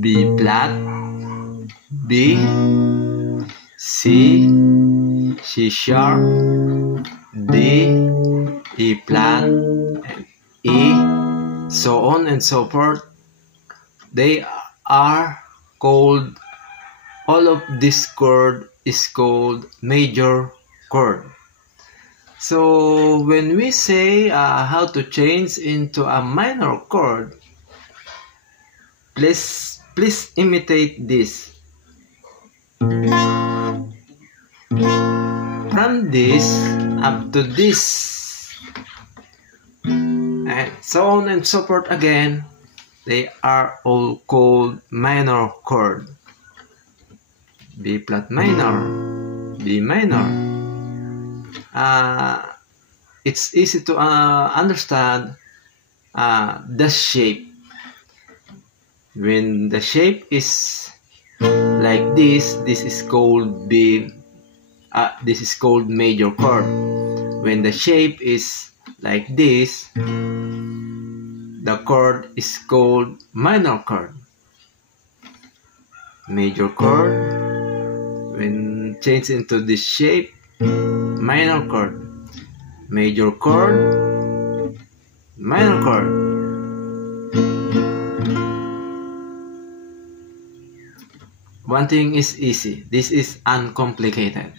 B flat, B, C, C sharp, D, E flat, and E, so on and so forth. They are called, all of this chord is called major chord. So when we say how to change into a minor chord, please imitate this. From this up to this, and so on and so forth again, they are all called minor chord. B flat minor, B minor. It's easy to understand the shape. When the shape is like this is called B. This is called major chord. When the shape is like this, the chord is called minor chord. Major chord. When changed into this shape, minor chord. Major chord, minor chord. One thing is easy. This is uncomplicated.